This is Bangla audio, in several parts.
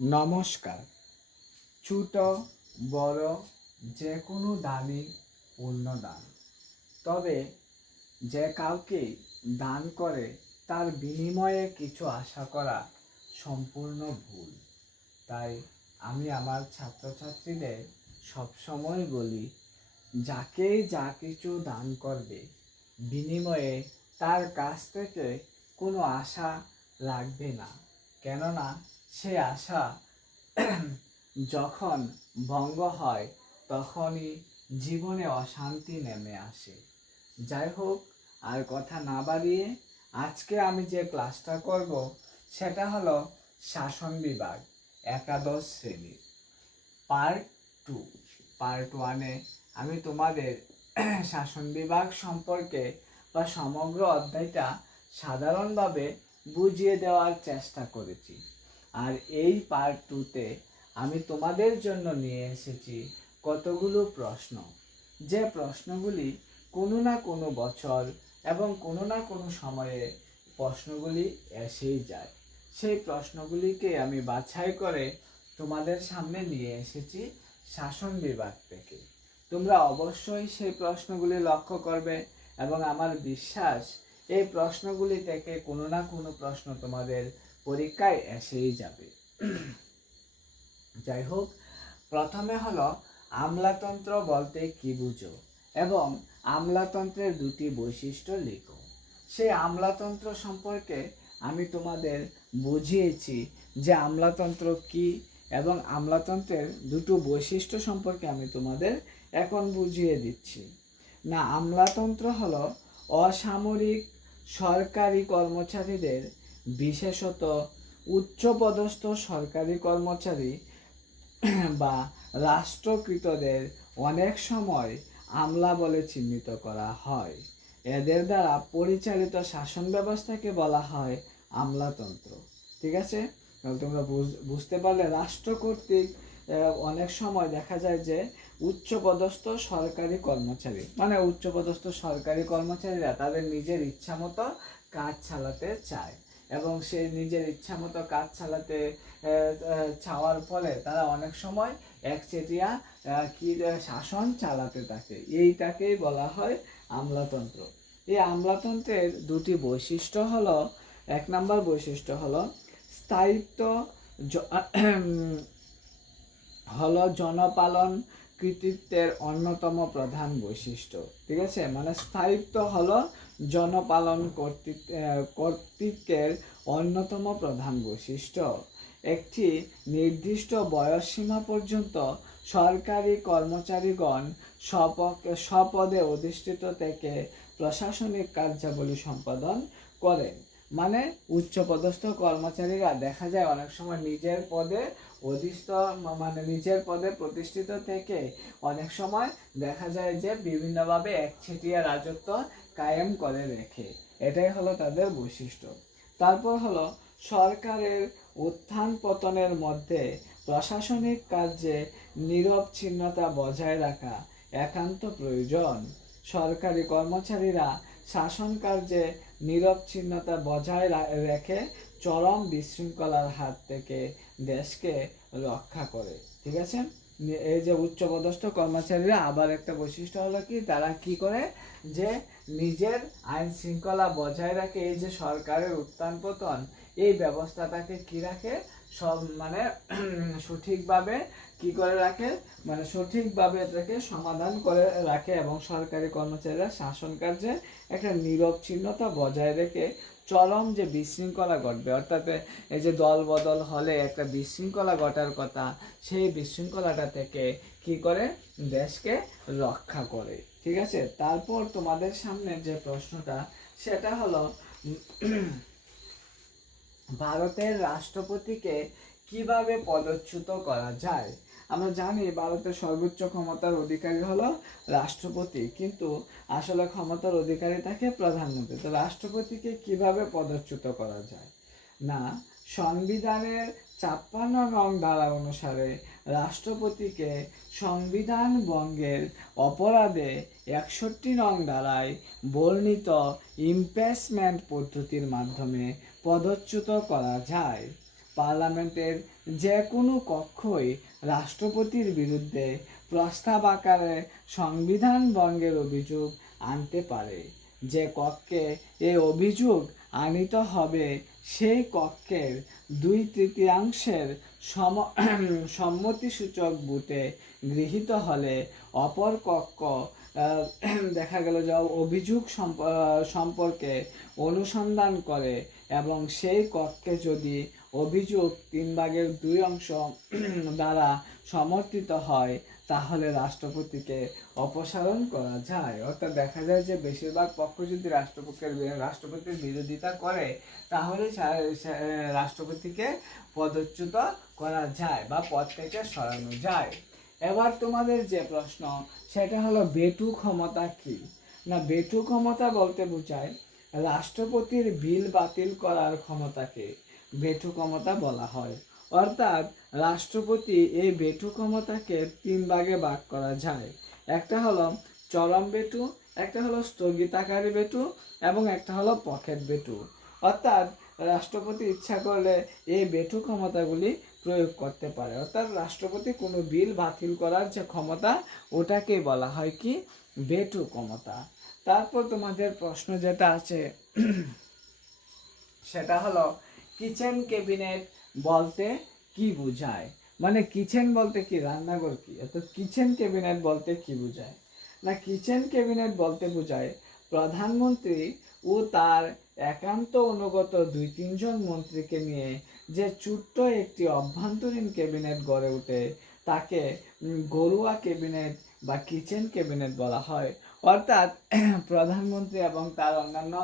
নমস্কার। ছোট, বড় যে কোনো দানই পূর্ণ দান। তবে যে কাউকে দান করে, তার বিনিময়ে কিছু আশা করা সম্পূর্ণ ভুল। তাই আমি আমার ছাত্রছাত্রীদের সবসময় বলি যাকেই যা কিছু দান করবে, বিনিময়ে তার কাছ থেকে কোনো আশা রাখবে না। কেননা সে আশা যখন ভঙ্গ হয়, তখনই জীবনে অশান্তি নেমে আসে। যাই হোক, আর কথা না বাড়িয়ে আজকে আমি যে ক্লাসটা করব, সেটা হলো শাসন বিভাগ, একাদশ শ্রেণির। Part two. পার্ট ওয়ানে আমি তোমাদের শাসন বিভাগ সম্পর্কে বা সমগ্র অধ্যায়টা সাধারণভাবে বুঝিয়ে দেওয়ার চেষ্টা করেছি। আর এই পার্ট টুতে আমি তোমাদের জন্য নিয়ে এসেছি কতগুলো প্রশ্ন। যে প্রশ্নগুলি কোনো না কোনো বছর এবং কোনো না কোনো সময়ে প্রশ্নগুলি এসেই যায়। সেই প্রশ্নগুলিকে আমি বাছাই করে তোমাদের সামনে নিয়ে এসেছি শাসন বিভাগ থেকে। তোমরা অবশ্যই সেই প্রশ্নগুলি লক্ষ্য করবে এবং আমার বিশ্বাস, এই প্রশ্নগুলি থেকে কোনো না কোনো প্রশ্ন তোমাদের পরীক্ষায় এসেই যাবে। যাই হোক প্রথমে হলো আমলাতন্ত্র বলতে কি বুঝো এবং আমলাতন্ত্রের দুটি বৈশিষ্ট্য লেখো। সেই আমলাতন্ত্র সম্পর্কে আমি তোমাদের বুঝিয়েছি যে আমলাতন্ত্র কি এবং আমলাতন্ত্রের দুটো বৈশিষ্ট্য সম্পর্কে আমি তোমাদের এখন বুঝিয়ে দিচ্ছি। না, আমলাতন্ত্র হলো অসামরিক সরকারি কর্মচারীদের বিশেষত উচ্চপদস্থ সরকারি কর্মচারী বা রাষ্ট্রকৃতদের অনেক সময় আমলা বলে চিহ্নিত করা হয়। এদের দ্বারা পরিচালিত শাসন ব্যবস্থাকে বলা হয় আমলাতন্ত্র। ঠিক আছে? তোমরা বুঝ- বুঝতে পারলে রাষ্ট্র কর্তৃক অনেক সময় দেখা যায় যে উচ্চপদস্থ সরকারি কর্মচারী মানে উচ্চপদস্থ সরকারি কর্মচারীরা তাদের নিজের ইচ্ছা মতো কাজ চালাতে চায়। এবং সে নিজের ইচ্ছা মতো কাজ চালাতে চাওয়ার ফলে তারা অনেক সময় একচেটিয়া কি শাসন চালাতে থাকে। এইটাকেই বলা হয় আমলাতন্ত্র। এই আমলাতন্ত্রের দুটি বৈশিষ্ট্য হলো, এক নম্বর বৈশিষ্ট্য হলো, স্থায়িত্ব হল জনপালন কৃতিত্বের অন্যতম প্রধান বৈশিষ্ট্য। ঠিক আছে? মানে স্থায়িত্ব হলো জনপালন কর্তৃত্ব কর্তৃত্বের অন্যতম প্রধান বৈশিষ্ট্য। একটি নির্দিষ্ট বয়সসীমা পর্যন্ত সরকারি কর্মচারীগণ স্বপ- স্বপদে অধিষ্ঠিত থেকে প্রশাসনিক কার্যাবলী সম্পাদন করেন। মানে উচ্চপদস্থ কর্মচারীরা দেখা যায় অনেক সময় নিজের পদে অধিষ্ঠ মানে নিজের পদে প্রতিষ্ঠিত থেকে অনেক সময় দেখা যায় যে বিভিন্নভাবে একচেটিয়া রাজত্ব কায়েম করে রেখে, এটাই হলো তাদের বৈশিষ্ট্য। তারপর হলো সরকারের উত্থান পতনের মধ্যে প্রশাসনিক কার্যে নিরবচ্ছিন্নতা বজায় রাখা একান্ত প্রয়োজন। সরকারি কর্মচারীরা শাসন কার্যে নিরবচ্ছিন্নতা বজায় রেখে চরম বিশৃঙ্খলার হাত থেকে দেশকে রক্ষা করে, ঠিক আছে? এই যে উচ্চপদস্থ কর্মচারীরা, আবার একটা বৈশিষ্ট্য হলো কি, তারা কি করে? যে নিজের আইন শৃঙ্খলা বজায় রাখে, এই যে সরকারের উত্থান পতন এই ব্যবস্থাটাকে কি রাখে? সব মানে সঠিকভাবে কি করে রাখে? মানে সঠিকভাবে এটাকে সমাধান করে রাখে এবং সরকারি কর্মচারীরা শাসন কার্যে একটা নিরবচ্ছিন্নতা বজায় রেখে চরম যে বিশৃঙ্খলা ঘটবে, অর্থাৎ এই যে দল বদল হলে একটা বিশৃঙ্খলা ঘটার কথা, সেই বিশৃঙ্খলাটা থেকে কি করে? দেশকে রক্ষা করে। ঠিক আছে? তারপর তোমাদের সামনে যে প্রশ্নটা, সেটা হলো, ভারতের রাষ্ট্রপতিকে কীভাবে পদচ্যুত করা যায়? আমরা জানি ভারতের সর্বোচ্চ ক্ষমতার অধিকারী হলো রাষ্ট্রপতি, কিন্তু আসলে ক্ষমতার অধিকারী থাকে প্রধানমন্ত্রী তো রাষ্ট্রপতিকে কীভাবে পদচ্যুত করা যায়? না, সংবিধানের ছাপ্পান্ন নং ধারা অনুসারে রাষ্ট্রপতিকে সংবিধান ভঙ্গের অপরাধে একষট্টি নং ধারায় বর্ণিত ইমপ্রেসমেন্ট পদ্ধতির মাধ্যমে পদচ্যুত করা যায়। পার্লামেন্টের যে কোনো কক্ষই রাষ্ট্রপতির বিরুদ্ধে প্রস্তাব আকারে সংবিধান ভঙ্গের অভিযোগ আনতে পারে। যে কক্ষে এই অভিযোগ আনিত হবে, সেই কক্ষের দুই তৃতীয়াংশের সম, সম্মতিসূচক বুটে গৃহীত হলে অপর কক্ষ দেখা গেল যে অভিযোগ সম্প- সম্পর্কে অনুসন্ধান করে এবং সেই কক্ষে যদি অভিযোগ তিন ভাগের দুই অংশ দ্বারা সমর্থিত হয়, তাহলে রাষ্ট্রপতিকে অপসারণ করা যায়। অর্থাৎ দেখা যায় যে বেশিরভাগ পক্ষ যদি রাষ্ট্রপক্ষের রাষ্ট্রপতির বিরোধিতা করে, তাহলে রাষ্ট্রপতিকে পদচ্যুত করা যায় বা পদ থেকে সরানো যায়। এবার তোমাদের যে প্রশ্ন, সেটা হলো বেটু ক্ষমতা কি? না, বেটু ক্ষমতা বলতে বোঝায় রাষ্ট্রপতির বিল বাতিল করার ক্ষমতাকে বেটু ক্ষমতা বলা হয়। অর্থাৎ রাষ্ট্রপতি এই বেটু ক্ষমতাকে তিন ভাগে ভাগ করা যায়। একটা হলো চরম বেটু, একটা হলো স্থগিতাকারী বেটু, এবং একটা হলো পকেট বেটু। অর্থাৎ রাষ্ট্রপতি ইচ্ছা করলে এই বেটু ক্ষমতাগুলি প্রয়োগ করতে পারে। অর্থাৎ রাষ্ট্রপতি কোনো বিল বাতিল করার যে ক্ষমতা ওটাকে বলা হয় কি? বেটু ক্ষমতা। তারপর তোমাদের প্রশ্ন যেটা আছে, সেটা হলো, কিচেন ক্যাবিনেট বলতে কি বোঝায়? মানে কিচেন বলতে কি? রান্নাঘর কি? অর্থাৎ কিচেন ক্যাবিনেট বলতে কি বোঝায়? না, কিচেন ক্যাবিনেট বলতে বোঝায় প্রধানমন্ত্রী ও তার একান্ত অনুগত দুই তিনজন মন্ত্রীকে নিয়ে যে ছোট্ট একটি অভ্যন্তরীণ ক্যাবিনেট গড়ে ওঠে, তাকে গরুয়া ক্যাবিনেট বা কিচেন ক্যাবিনেট বলা হয়। অর্থাৎ, প্রধানমন্ত্রী এবং তার অন্যান্য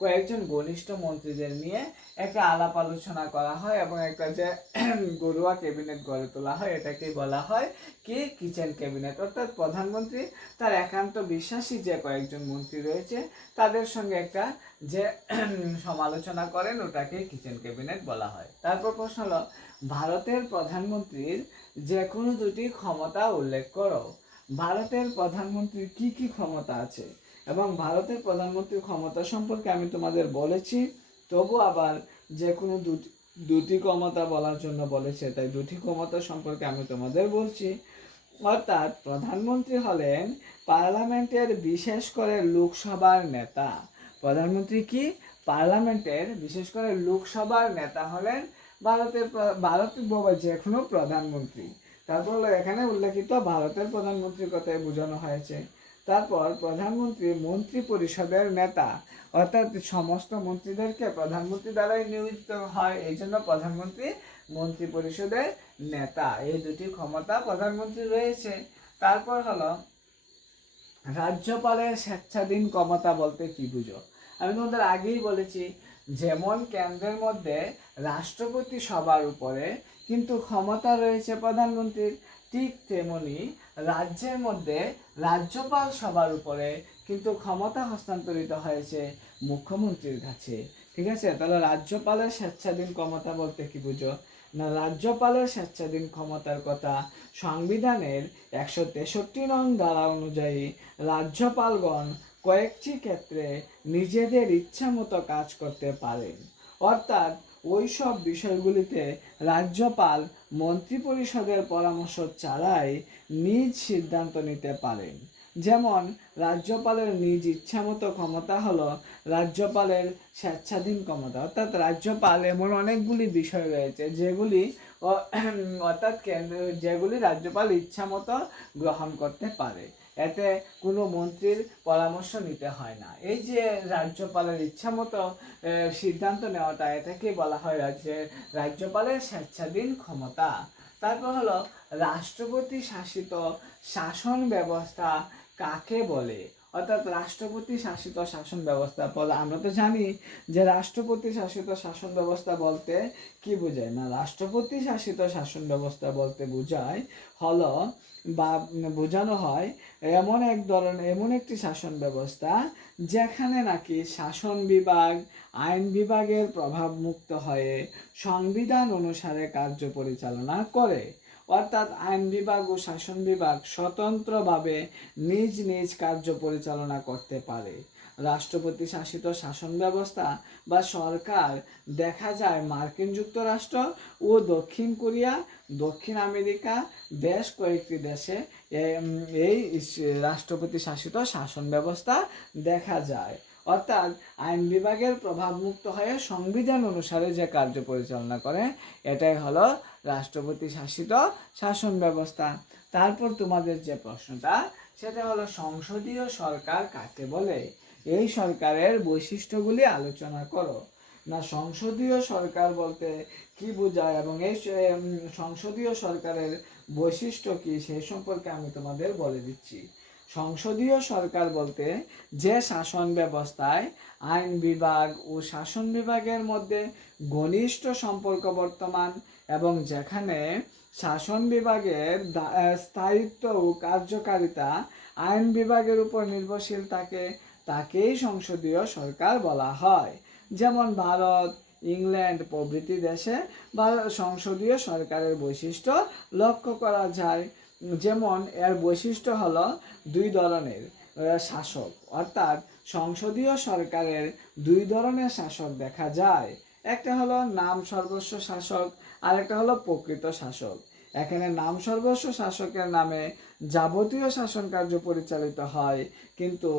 কয়েকজন ঘনিষ্ঠ মন্ত্রীদের নিয়ে একটা আলাপ আলোচনা করা হয় এবং একটা যে গরুয়া ক্যাবিনেট গড়ে তোলা হয়, এটাকেই বলা হয় কি কিচেন ক্যাবিনেট। অর্থাৎ প্রধানমন্ত্রী তার একান্ত বিশ্বাসী যে কয়েকজন মন্ত্রী রয়েছে, তাদের সঙ্গে একটা যে সমালোচনা করেন, ওটাকে কিচেন ক্যাবিনেট বলা হয়। তারপর প্রশ্ন হলো, ভারতের প্রধানমন্ত্রীর যে কোনো দুটি ক্ষমতা উল্লেখ করো। ভারতের প্রধানমন্ত্রীর কি কি ক্ষমতা আছে? এবং ভারতের প্রধানমন্ত্রীর ক্ষমতা সম্পর্কে আমি তোমাদের বলেছি, তবু আবার যে কোনো দুটি দুটি ক্ষমতা বলার জন্য বলেছে, তাই দুটি ক্ষমতা সম্পর্কে আমি তোমাদের বলছি। অর্থাৎ প্রধানমন্ত্রী হলেন পার্লামেন্টের বিশেষ করে লোকসভার নেতা। প্রধানমন্ত্রী কি? পার্লামেন্টের বিশেষ করে লোকসভার নেতা হলেন ভারতের ভারতের যে কোনো প্রধানমন্ত্রী। তারপর এখানে উল্লেখিত ভারতের প্রধানমন্ত্রীর কথাই বোঝানো হয়েছে। তারপর প্রধানমন্ত্রী মন্ত্রী পরিষদের নেতা, অর্থাৎ সমস্ত মন্ত্রীদেরকে প্রধানমন্ত্রী দ্বারাই নিয়োজিত হয়, এই জন্য প্রধানমন্ত্রী মন্ত্রী পরিষদের নেতা। এই দুটি ক্ষমতা প্রধানমন্ত্রী রয়েছে। তারপর হলো, রাজ্যপালের স্বেচ্ছাধীন ক্ষমতা বলতে কি বুঝো? আমি তোমাদের আগেই বলেছি, যেমন কেন্দ্রের মধ্যে রাষ্ট্রপতি সবার উপরে কিন্তু ক্ষমতা রয়েছে প্রধানমন্ত্রীর ঠিক তেমনি রাজ্যের মধ্যে রাজ্যপাল সবার উপরে কিন্তু ক্ষমতা হস্তান্তরিত হয়েছে মুখ্যমন্ত্রীর কাছে। ঠিক আছে? তাহলে রাজ্যপালের স্বেচ্ছাধীন ক্ষমতা বলতে কি বুঝো? না, রাজ্যপালের স্বেচ্ছাধীন ক্ষমতার কথা সংবিধানের একশো তেষট্টি নং ধারা অনুযায়ী রাজ্যপালগণ কয়েকটি ক্ষেত্রে নিজেদের ইচ্ছা মতো কাজ করতে পারেন। অর্থাৎ ওই সব বিষয়গুলিতে রাজ্যপাল মন্ত্রিপরিষদের পরামর্শ ছাড়াই নিজ সিদ্ধান্ত নিতে পারেন। যেমন, রাজ্যপালের নিজ ইচ্ছামতো ক্ষমতা হলো রাজ্যপালের স্বেচ্ছাধীন ক্ষমতা। অর্থাৎ রাজ্যপাল এমন অনেকগুলি বিষয় রয়েছে যেগুলি অর্থাৎ কেন্দ্র, যেগুলি রাজ্যপাল ইচ্ছামতো গ্রহণ করতে পারে। এতে কোনো মন্ত্রীর পরামর্শ নিতে হয় না। এই যে রাজ্যপালের ইচ্ছামতো আহ, সিদ্ধান্ত নেওয়াটা এটাকে বলা হয় রাজ্যের রাজ্যপালের স্বেচ্ছাধীন ক্ষমতা। তারপর হলো রাষ্ট্রপতি শাসিত শাসন ব্যবস্থা কাকে বলে? অর্থাৎ রাষ্ট্রপতি শাসিত শাসন ব্যবস্থা বলে আমরা তো জানি যে রাষ্ট্রপতি শাসিত শাসন ব্যবস্থা বলতে কি বোঝায়? না রাষ্ট্রপতি শাসিত শাসন ব্যবস্থা বলতে বোঝায় হলো বা বোঝানো হয় এমন এক ধরনের, এমন একটি শাসন ব্যবস্থা যেখানে নাকি শাসন বিভাগ, আইন বিভাগের প্রভাব মুক্ত হয়ে সংবিধান অনুসারে কার্য পরিচালনা করে। অর্থাৎ আইন বিভাগ ও শাসন বিভাগ স্বতন্ত্রভাবে নিজ নিজ কার্য পরিচালনা করতে পারে। রাষ্ট্রপতি শাসিত শাসন ব্যবস্থা বা সরকার, দেখা যায় মার্কিন যুক্তরাষ্ট্র ও দক্ষিণ কোরিয়া, দক্ষিণ আমেরিকা, বেশ কয়েকটি দেশে এই রাষ্ট্রপতি শাসিত শাসন ব্যবস্থা দেখা যায়। অর্থাৎ আইন বিভাগের প্রভাবমুক্ত হয়ে সংবিধান অনুসারে যে কার্য পরিচালনা করে, এটাই হলো রাষ্ট্রপতি শাসিত শাসন ব্যবস্থা। তারপর তোমাদের যে প্রশ্নটা, সেটা হলো সংসদীয় সরকার কাকে বলে? এই সরকারের বৈশিষ্ট্যগুলি আলোচনা করো। না, সংসদীয় সরকার বলতে কি বোঝায় এবং এই সংসদীয় সরকারের বৈশিষ্ট্য কি সেই সম্পর্কে আমি তোমাদের বলে দিচ্ছি। সংসদীয় সরকার বলতে যে শাসন ব্যবস্থায় আইন বিভাগ ও শাসন বিভাগের মধ্যে ঘনিষ্ঠ সম্পর্ক বর্তমান এবং যেখানে শাসন বিভাগের স্থায়িত্ব ও কার্যকারিতা আইন বিভাগের উপর নির্ভরশীল থাকে তাকেই সংসদীয় সরকার বলা হয়। যেমন ভারত, ইংল্যান্ড প্রভৃতি দেশে বা সংসদীয় সরকারের বৈশিষ্ট্য লক্ষ্য করা যায়। যেমন এর বৈশিষ্ট্য হলো দুই ধরনের শাসক। অর্থাৎ সংসদীয় সরকারের দুই ধরনের শাসক দেখা যায়। একটা হলো নাম সর্বস্ব শাসক আর একটা হলো প্রকৃত শাসক। এখানে নাম সর্বস্ব শাসকের নামে যাবতীয় শাসন কার্য পরিচালিত হয়। কিন্তু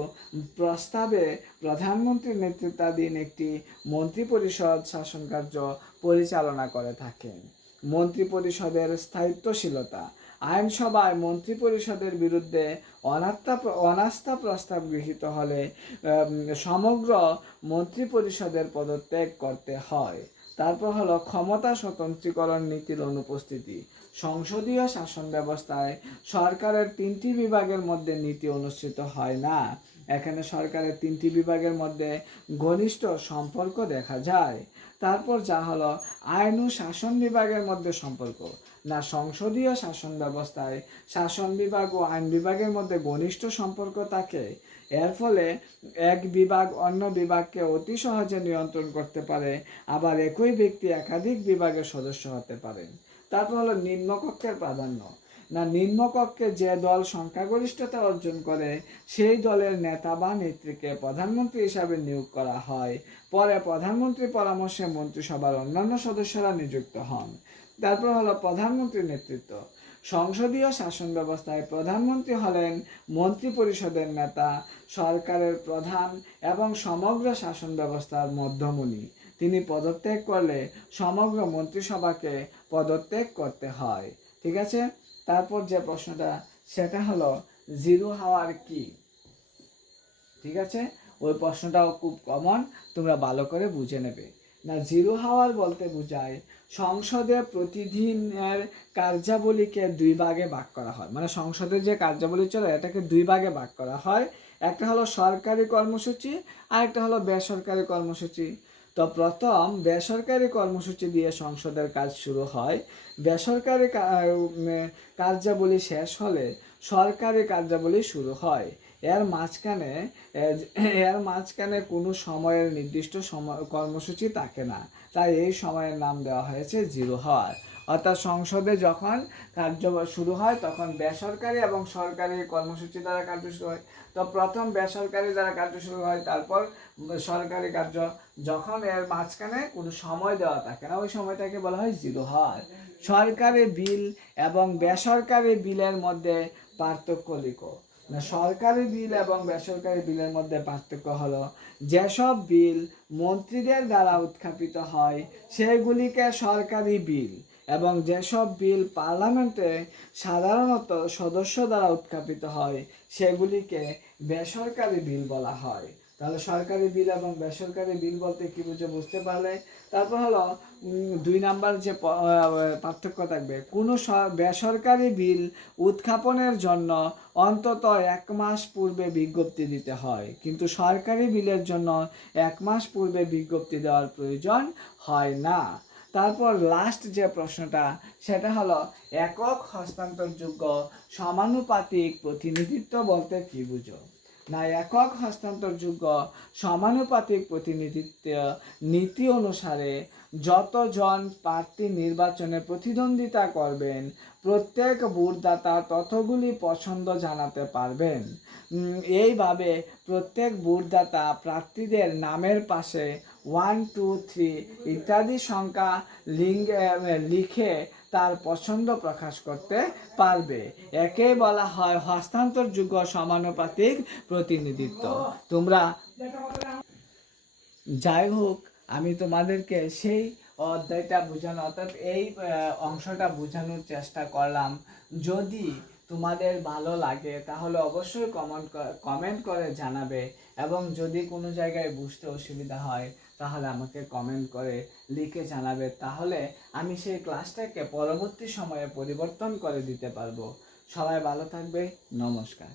প্রস্তাবে প্রধানমন্ত্রীর নেতৃত্বাধীন একটি মন্ত্রিপরিষদ শাসন কার্য পরিচালনা করে থাকেন। মন্ত্রিপরিষদের স্থায়িত্বশীলতা। আইনসভায় মন্ত্রিপরিষদের বিরুদ্ধে অনাস্থা অনাস্থা প্রস্তাব গৃহীত হলে সমগ্র মন্ত্রিপরিষদের পদত্যাগ করতে হয়। তারপর হলো ক্ষমতা স্বতন্ত্রীকরণ নীতির অনুপস্থিতি। সংসদীয় শাসন ব্যবস্থায় সরকারের তিনটি বিভাগের মধ্যে নীতি অনুষ্ঠিত হয় না। এখানে সরকারের তিনটি বিভাগের মধ্যে ঘনিষ্ঠ সম্পর্ক দেখা যায়। তারপর যা হলো আইন ও শাসন বিভাগের মধ্যে সম্পর্ক। না সংসদীয় শাসন ব্যবস্থায়, শাসন বিভাগ ও আইন বিভাগের মধ্যে ঘনিষ্ঠ সম্পর্ক থাকে। এর ফলে এক বিভাগ অন্য বিভাগকে অতি সহজে নিয়ন্ত্রণ করতে পারে, আবার একই ব্যক্তি একাধিক বিভাগের সদস্য হতে পারেন তারপর হলো নিম্নকক্ষের প্রাধান্য। না, নিম্নকক্ষে যে দল সংখ্যাগরিষ্ঠতা অর্জন করে, সেই দলের নেতা বা নেত্রীকে প্রধানমন্ত্রী হিসাবে নিয়োগ করা হয়। পরে প্রধানমন্ত্রীর পরামর্শে মন্ত্রিসভার অন্যান্য সদস্যরা নিযুক্ত হন। তারপর হলো প্রধানমন্ত্রীর নেতৃত্ব। সংসদীয় শাসন ব্যবস্থায় প্রধানমন্ত্রী হলেন মন্ত্রী পরিষদের নেতা, সরকারের প্রধান এবং সমগ্র শাসন ব্যবস্থার মধ্যমণি। তিনি পদত্যাগ করলে সমগ্র মন্ত্রিসভাকে পদত্যাগ করতে হয়। ঠিক আছে? তারপর যে প্রশ্নটা, সেটা হলো, জিরো হাওয়ার কি? ঠিক আছে? ওই প্রশ্নটাও খুব কমন তোমরা ভালো করে বুঝে নেবে। না জিরো হাওয়ার বলতে বোঝায়, সংসদে প্রতিদিনের কার্যাবলীকে দুই ভাগে ভাগ করা হয়। মানে সংসদের যে কার্যাবলী চলে, এটাকে দুই ভাগে ভাগ করা হয়। একটা হলো সরকারি কর্মসূচি, আর একটা হলো বেসরকারি কর্মসূচি। তো প্রথম বেসরকারি কর্মসূচি দিয়ে সংসদের কাজ শুরু হয়। বেসরকারি কার্যাবলী শেষ হলে সরকারি কার্যাবলী শুরু হয়। এর মাঝখানে এর মাঝখানে কোনো সময়ের নির্দিষ্ট সময়, কর্মসূচি থাকে না। তাই এই সময়ের নাম দেওয়া হয়েছে জিরো হাওয়ার। অর্থাৎ সংসদে যখন কার্য শুরু হয়, তখন বেসরকারি এবং সরকারি কর্মসূচি দ্বারা কার্য শুরু হয়। তো প্রথম বেসরকারি দ্বারা কার্য শুরু হয়, তারপর সরকারি কার্য। যখন এর মাঝখানে কোনো সময় দেওয়া থাকে না, ওই সময়টাকে বলা হয় জিরো হাওয়ার। সরকারি বিল এবং বেসরকারি বিলের মধ্যে পার্থক্য লিখো। সরকারি বিল এবং বেসরকারি বিলের মধ্যে পার্থক্য হলো, যেসব বিল মন্ত্রীদের দ্বারা উত্থাপিত হয়, সেগুলিকে সরকারি বিল এবং যেসব বিল পার্লামেন্টে সাধারণত সদস্য দ্বারা উত্থাপিত হয়, সেগুলিকে বেসরকারি বিল বলা হয়। তাহলে সরকারি বিল এবং বেসরকারি বিল বলতে কি বুঝে বুঝতে পারলে? তারপর হলো দুই নাম্বার যে পার্থক্য থাকবে। কোনো বেসরকারি বিল উত্থাপনের জন্য অন্তত এক মাস পূর্বে বিজ্ঞপ্তি দিতে হয়। কিন্তু সরকারি বিলের জন্য এক মাস পূর্বে বিজ্ঞপ্তি দেওয়ার প্রয়োজন হয় না। তারপর লাস্ট যে প্রশ্নটা, সেটা হলো, একক হস্তান্তরযোগ্য সমানুপাতিক প্রতিনিধিত্ব বলতে কি বুঝো? না একক হস্তান্তরযোগ্য সমানুপাতিক প্রতিনিধিত্ব নীতি অনুসারে যতজন প্রার্থী নির্বাচনে প্রতিদ্বন্দ্বিতা করবেন, প্রত্যেক ভোটদাতা ততগুলি পছন্দ জানাতে পারবেন। এইভাবে প্রত্যেক ভোটদাতা প্রার্থীদের নামের পাশে ওয়ান টু থ্রি ইত্যাদি সংখ্যা লিঙ্গ, লিখে তার পছন্দ প্রকাশ করতে পারবে। একে বলা হয় হস্তান্তরযোগ্য সমানুপাতিক প্রতিনিধিত্ব। তোমরা যাই হোক, আমি তোমাদেরকে সেই অধ্যায়টা বোঝানো, অর্থাৎ এই অংশটা বোঝানোর চেষ্টা করলাম। যদি তোমাদের ভালো লাগে, তাহলে অবশ্যই কমেন্ট কমেন্ট করে জানাবে এবং যদি কোনো জায়গায় বুঝতে অসুবিধা হয় তাহলে আমাকে কমেন্ট করে লিখে জানাবে। তাহলে আমি সেই ক্লাসটাকে পরবর্তী সময়ে পরিবর্তন করে দিতে পারব। সবাই ভালো থাকবে, নমস্কার।